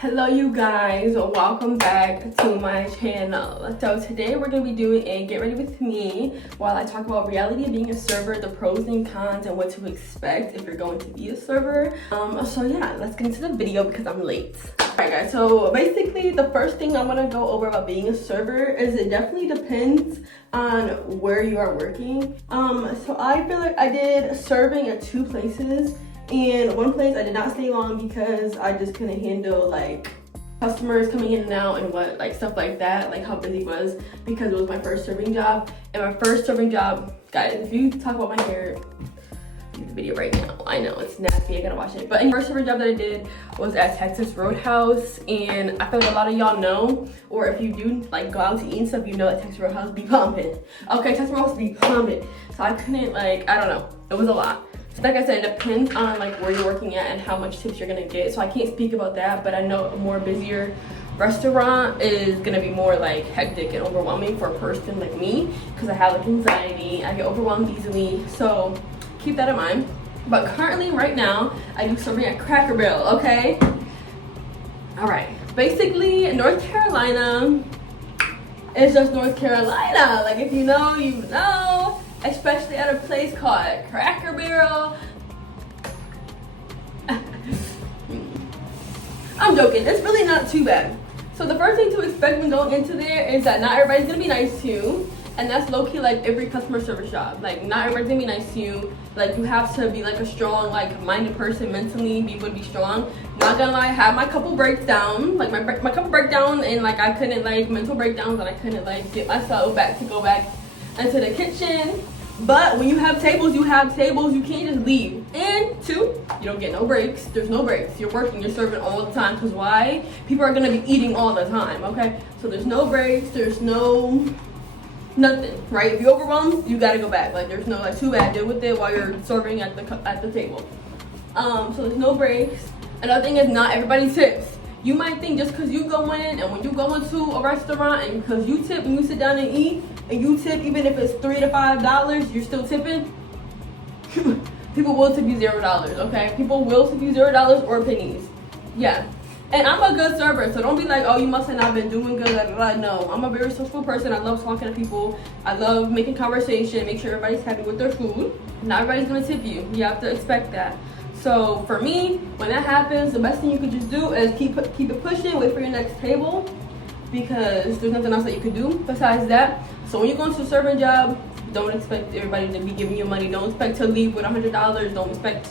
Hello you guys, welcome back to my channel. So today we're going to be doing a get ready with me while I talk about reality of being a server, the pros and cons, and what to expect if you're going to be a server. So yeah, let's get into the video because I'm late. Alright guys, so basically the first thing I want to go over about being a server is it definitely depends on where you are working. So I feel like I did serving at 2 places. And one place I did not stay long because I just couldn't handle like customers coming in and out and what like stuff like that, like how busy it was, because it was my first serving job. And my first serving job, guys, if you talk about my hair, do the video right now. I know it's nasty, I gotta wash it. But the first serving job that I did was at Texas Roadhouse, and I feel like a lot of y'all know, or if you do like go out to eat and stuff, you know that Texas Roadhouse be pumping. Okay, Texas Roadhouse be pumping. So I couldn't I don't know, it was a lot. Like I said, it depends on like where you're working at and how much tips you're gonna get. So I can't speak about that, but I know a more busier restaurant is gonna be more like hectic and overwhelming for a person like me, because I have like anxiety, I get overwhelmed easily. So keep that in mind. But currently right now, I do serving at Cracker Barrel, okay? All right, basically North Carolina is just North Carolina. Like if you know, you know. Especially at a place called Cracker Barrel. I'm joking, it's really not too bad. So the first thing to expect when going into there is that not everybody's gonna be nice to you. And that's low-key like every customer service job. Like not everybody's gonna be nice to you. Like you have to be like a strong, like minded person mentally, be able to be strong. Not gonna lie, I had my couple breakdowns, like my couple breakdowns, and like I couldn't like mental breakdowns, and I couldn't like get myself back to go back into the kitchen. But when you have tables, you have tables. You can't just leave. And 2, you don't get no breaks. There's no breaks. You're working, you're serving all the time. Because why? People are gonna be eating all the time, okay? So there's no breaks, there's no nothing, right? If you're overwhelmed, you gotta go back. Like there's no like too bad, deal with it while you're serving at the table. So there's no breaks. Another thing is not everybody tips. You might think just because you go in, and when you go into a restaurant and because you tip and you sit down and eat, and you tip even if it's $3 to $5, you're still tipping. People will tip you $0, okay? People will tip you $0 or pennies. Yeah. And I'm a good server, so don't be like, oh, you must have not been doing good. Blah, blah, blah. No, I'm a very social person. I love talking to people. I love making conversation, make sure everybody's happy with their food. Not everybody's gonna tip you. You have to expect that. So for me, when that happens, the best thing you could just do is keep it pushing, wait for your next table, because there's nothing else that you could do besides that. So when you go into a serving job, don't expect everybody to be giving you money. Don't expect to leave with $100. Don't expect,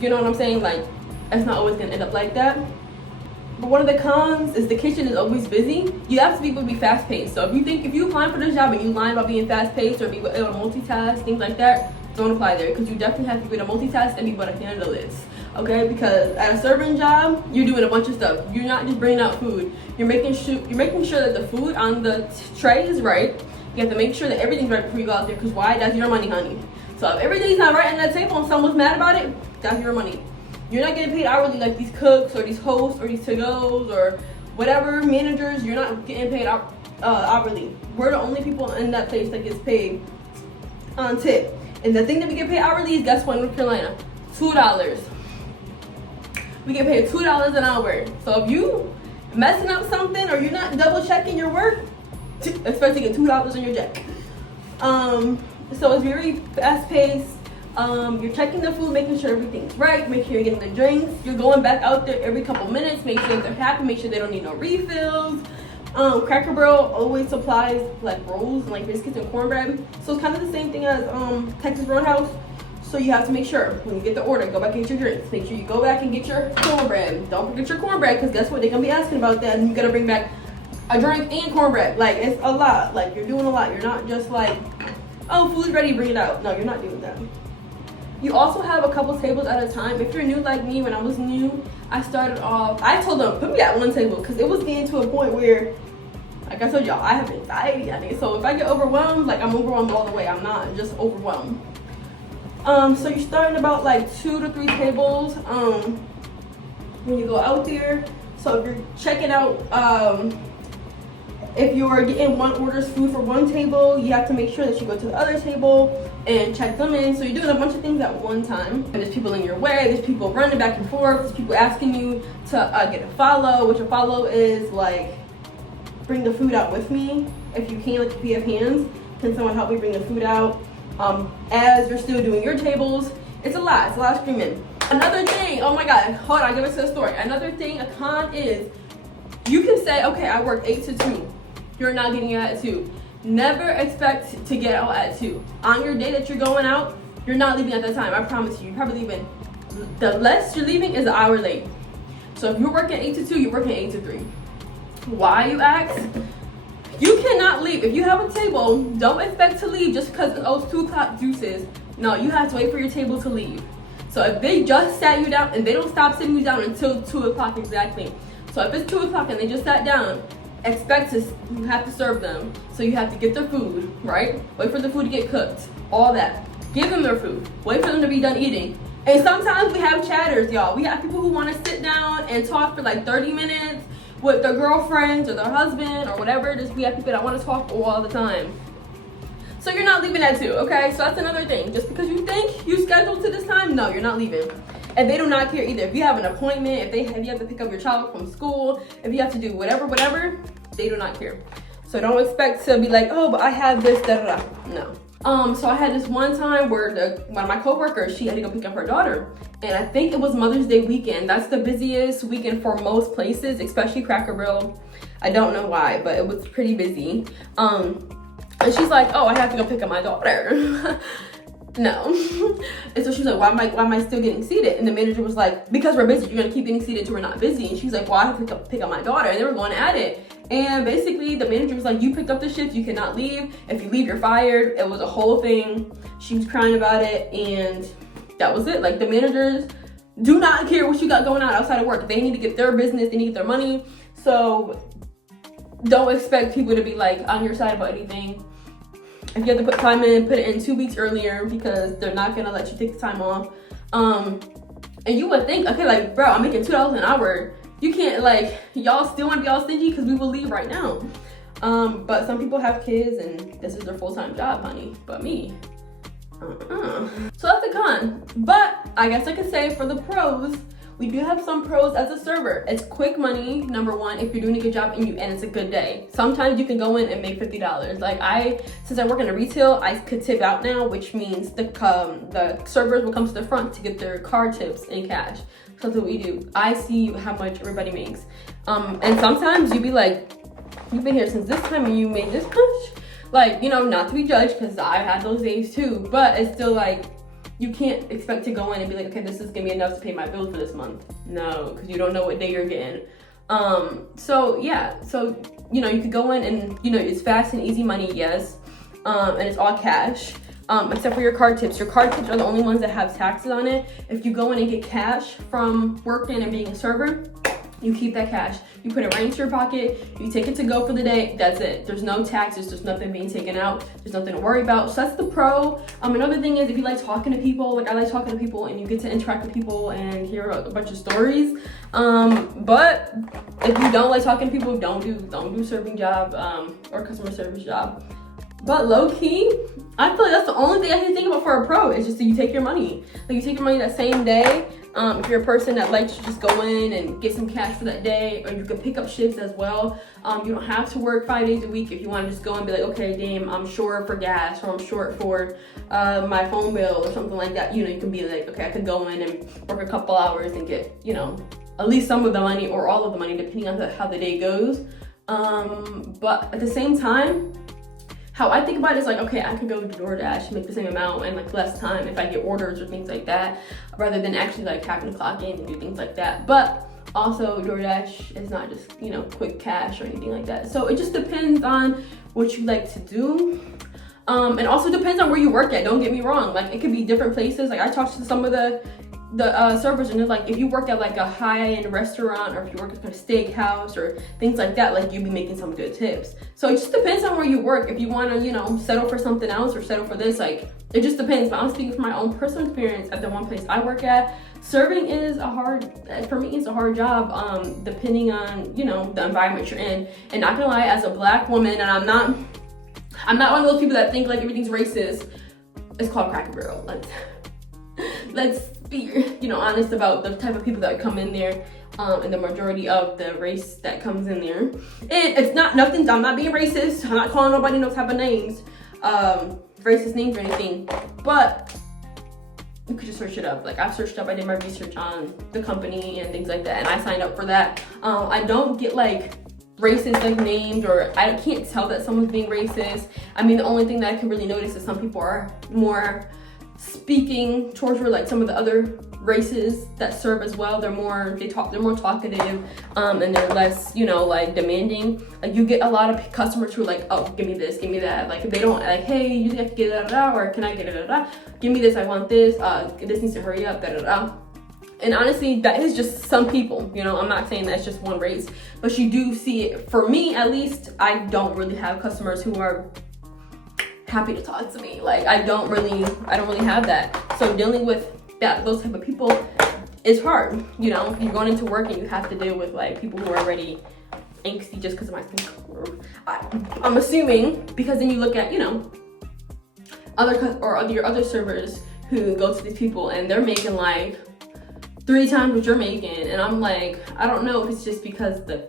you know what I'm saying? Like, it's not always gonna end up like that. But one of the cons is the kitchen is always busy. You have to be able to be fast paced. So if you apply for this job and you lie about being fast paced or be able to multitask, things like that, don't apply there, because you definitely have to be able to multitask and be able to handle this, okay? Because at a serving job, you're doing a bunch of stuff. You're not just bringing out food. You're making sure that the food on the tray is right. You have to make sure that everything's right before you go out there, because why? That's your money, honey. So if everything's not right on that table and someone's mad about it, that's your money. You're not getting paid hourly like these cooks or these hosts or these to-goes or whatever managers. You're not getting paid hourly. We're the only people in that place that gets paid on tip. And the thing that we get paid hourly is, guess what, North Carolina? $2. We get paid $2 an hour. So if you messing up something or you're not double checking your work, expect to get $2 in your check. So it's very fast paced. You're checking the food, making sure everything's right, make sure you're getting the drinks. You're going back out there every couple minutes, make sure they're happy, make sure they don't need no refills. Cracker Barrel always supplies like rolls and like biscuits and cornbread, so it's kind of the same thing as Texas Roadhouse. So you have to make sure when you get the order, go back and get your drinks. Make sure you go back and get your cornbread. Don't forget your cornbread, because guess what, they're gonna be asking about that, and you gotta bring back a drink and cornbread. Like it's a lot. Like you're doing a lot. You're not just like, oh, food's ready, bring it out. No, you're not doing that. You also have a couple tables at a time. If you're new like me, when I was new, I started off, I told them, put me at one table, because it was getting to a point where, like I told y'all, I have anxiety on it. So if I get overwhelmed, like I'm overwhelmed all the way. I'm not just overwhelmed. So you're starting about like 2 to 3 tables when you go out there. So if you're checking out, if you're getting one order's food for one table, you have to make sure that you go to the other table and check them in. So you're doing a bunch of things at one time. And there's people in your way, there's people running back and forth, there's people asking you to get a follow, which a follow is like, bring the food out with me. If you can, like if you have hands, can someone help me bring the food out? As you're still doing your tables, it's a lot of screaming. Another thing, oh my God, hold on, I'll give it to the story. Another thing, a con is, you can say, okay, I work 8 to 2. You're not getting out at 2. Never expect to get out at 2. On your day that you're going out, you're not leaving at that time. I promise you. You're probably leaving. The less you're leaving is an hour late. So if you're working 8 to 2, you're working 8 to 3. Why, you ask? You cannot leave. If you have a table, don't expect to leave just because those 2 o'clock juices. No, you have to wait for your table to leave. So if they just sat you down, and they don't stop sitting you down until 2 o'clock exactly. So if it's 2 o'clock and they just sat down, you have to serve them. So you have to get their food, right? Wait for the food to get cooked, all that. Give them their food. Wait for them to be done eating. And sometimes we have chatters, y'all. We have people who want to sit down and talk for like 30 minutes with their girlfriends or their husband or whatever it is. We have people that want to talk all the time. So you're not leaving at 2, okay? So that's another thing. Just because you think you scheduled to this time, no, you're not leaving. And they do not care either. If you have an appointment, if you have to pick up your child from school, if you have to do whatever, they do not care. So don't expect to be like, oh, but I have this, da da da. No. So I had this one time where one of my coworkers, she had to go pick up her daughter. And I think it was Mother's Day weekend. That's the busiest weekend for most places, especially Crackerville. I don't know why, but it was pretty busy. And she's like, oh, I have to go pick up my daughter. No. And so she's like, why am I still getting seated? And the manager was like, because we're busy, you're gonna keep getting seated till we're not busy. And she's like, well, I have to pick up my daughter. And they were going at it. And basically the manager was like, you picked up the shift, you cannot leave. If you leave, you're fired. It was a whole thing. She was crying about it, and that was it. Like, the managers do not care what you got going on outside of work. They need to get their business, they need to get their money. So don't expect people to be like on your side about anything. If you have to put time in, put it in 2 weeks earlier, because they're not gonna let you take the time off. And you would think, okay, like, bro, I'm making $2 an hour. You can't, like, y'all still wanna be all stingy because we will leave right now. But some people have kids and this is their full-time job, honey. But me, So that's a con. But I guess I could say for the pros, we do have some pros as a server. It's quick money, number one, if you're doing a good job and it's a good day. Sometimes you can go in and make $50. Like since I work in a retail, I could tip out now, which means the servers will come to the front to get their card tips in cash. So that's what we do. I see how much everybody makes. And sometimes you be like, you've been here since this time and you made this much? Like, not to be judged, because I had those days too, but it's still like, you can't expect to go in and be like, okay, this is gonna be enough to pay my bills for this month. No, because you don't know what day you're getting. So yeah, so you could go in and it's fast and easy money, yes, and it's all cash, except for your card tips. Your card tips are the only ones that have taxes on it. If you go in and get cash from working and being a server, you keep that cash. You put it right into your pocket. You take it to go for the day. That's it. There's no taxes. There's nothing being taken out. There's nothing to worry about. So that's the pro. Another thing is, if you like talking to people, like I like talking to people, and you get to interact with people and hear a bunch of stories. But if you don't like talking to people, don't do serving job or customer service job. But low key, I feel like that's the only thing I can think about for a pro is just that you take your money. Like, you take your money that same day. If you're a person that likes to just go in and get some cash for that day, or you can pick up shifts as well. You don't have to work 5 days a week if you want to just go and be like, okay, damn, I'm short for gas, or I'm short for my phone bill or something like that. You can be like, okay, I could go in and work a couple hours and get, at least some of the money or all of the money, depending on how the day goes. But at the same time, how I think about it is like, okay, I could go to DoorDash and make the same amount and like less time if I get orders or things like that, rather than actually like having to clock in and do things like that. But also DoorDash is not just, quick cash or anything like that. So it just depends on what you like to do. And also depends on where you work at. Don't get me wrong. Like, it could be different places. Like, I talked to some of the servers, and it's like, if you work at like a high-end restaurant, or if you work at a steakhouse or things like that, like, you'd be making some good tips. So it just depends on where you work. If you want to settle for something else or settle for this, like, it just depends. But I'm speaking from my own personal experience at the one place I work at. Serving is for me it's a hard job, depending on the environment you're in. And not gonna lie, as a black woman, and I'm not one of those people that think like everything's racist, it's called Cracker Barrel. Let's be, you know, honest about the type of people that come in there, and the majority of the race that comes in there. And it's not nothing. I'm not being racist. I'm not calling nobody no type of names, racist names or anything. But you could just search it up. Like I've searched up. I did my research on the company and things like that, and I signed up for that. I don't get like racist like names, or I can't tell that someone's being racist. I mean, the only thing that I can really notice is some people are more speaking towards like some of the other races that serve as well. They're more talkative, and they're less, you know, like demanding. Like you get a lot of customers who are like, oh, give me this, give me that. Like if they don't like, hey, you have to get it, or can I get it, give me this, I want this, this needs to hurry up, And honestly, that is just some people, you know. I'm not saying that's just one race, but you do see it. For me, at least, I don't really have customers who are happy to talk to me. Like I don't really have that. So dealing with those type of people is hard. You know, you're going into work and you have to deal with like people who are already angsty just because of my skin color. I'm assuming, because then you look at, you know, your other servers who go to these people and they're making like 3 times what you're making, and I'm like, I don't know if it's just because the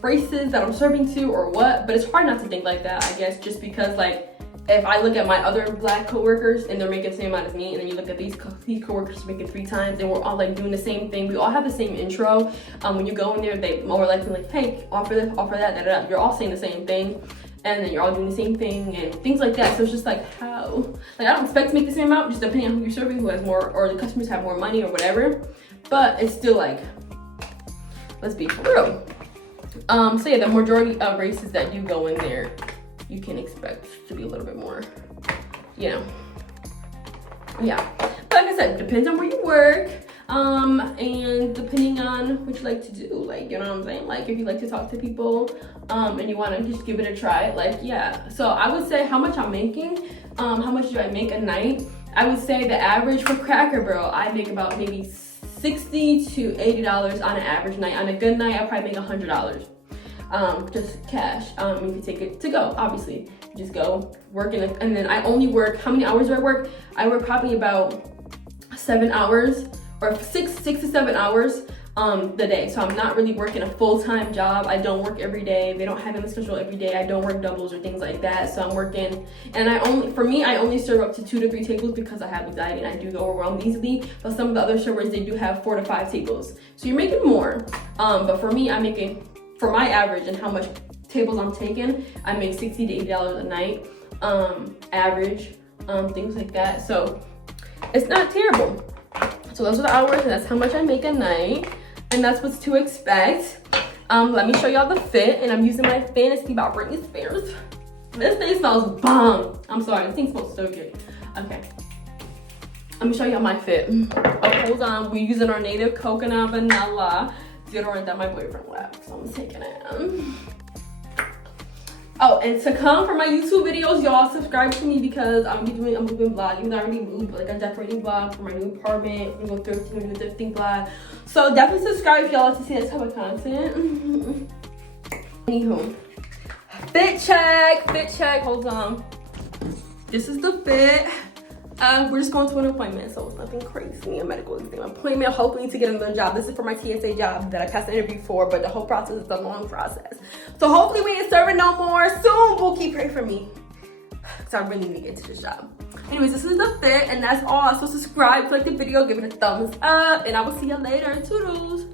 races that I'm serving to or what, but it's hard not to think like that, I guess, just because like if I look at my other black coworkers and they're making the same amount as me, and then you look at these coworkers making 3 times, and we're all like doing the same thing. We all have the same intro. When you go in there, they more likely like, hey, offer this, offer that, You're all saying the same thing, and then you're all doing the same thing and things like that. So it's just like, how? Like I don't expect to make the same amount, just depending on who you're serving, who has more, or the customers have more money or whatever. But it's still like, let's be for real. So yeah, the majority of races that do go in there, you can expect to be a little bit more, you know, yeah. But like I said, depends on where you work, and depending on what you like to do, like, you know what I'm saying? Like if you like to talk to people, and you want to just give it a try, like, yeah. So I would say how much I'm making, how much do I make a night? I would say the average for Cracker Barrel, I make about maybe $60 to $80 on an average night. On a good night, I probably make $100. Just cash. You can take it to go, obviously. Just go work and then I only work, how many hours do I work? I work probably about 7 hours, or 6 to 7 hours the day. So I'm not really working a full-time job. I don't work every day. They don't have me on the schedule every day. I don't work doubles or things like that. So I'm working, and I only serve up to 2 to 3 tables because I have anxiety and I do get overwhelmed easily. But some of the other servers, they do have 4 to 5 tables. So you're making more. But for me, I'm making, for my average and how much tables I'm taking, I make $60 to $80 a night, average, things like that. So it's not terrible. So those are the hours, and that's how much I make a night, and that's what's to expect. Let me show y'all the fit, and I'm using my Fantasy by Britney Spears. This thing smells bomb. I'm sorry, this thing smells so good. Okay, let me show y'all my fit. Oh, hold on, we're using our native coconut vanilla deodorant that my boyfriend left, so I'm taking it. Oh, and to come for my YouTube videos, y'all subscribe to me because I'm moving vlogging. I already moved, but like a decorating vlog for my new apartment. We're gonna go thrifting, do a thrifting vlog. So definitely subscribe if y'all like to see that type of content. Anywho, fit check, hold on. This is the fit. We're just going to an appointment, so it's nothing crazy, a medical exam appointment, hoping to get another job. This is for my TSA job that I passed the interview for, but the whole process is a long process. So hopefully we ain't serving no more soon. Bookie, pray for me, because I really need to get to this job. Anyways, this is the fit, and that's all. So subscribe, like the video, give it a thumbs up, and I will see you later. Toodles.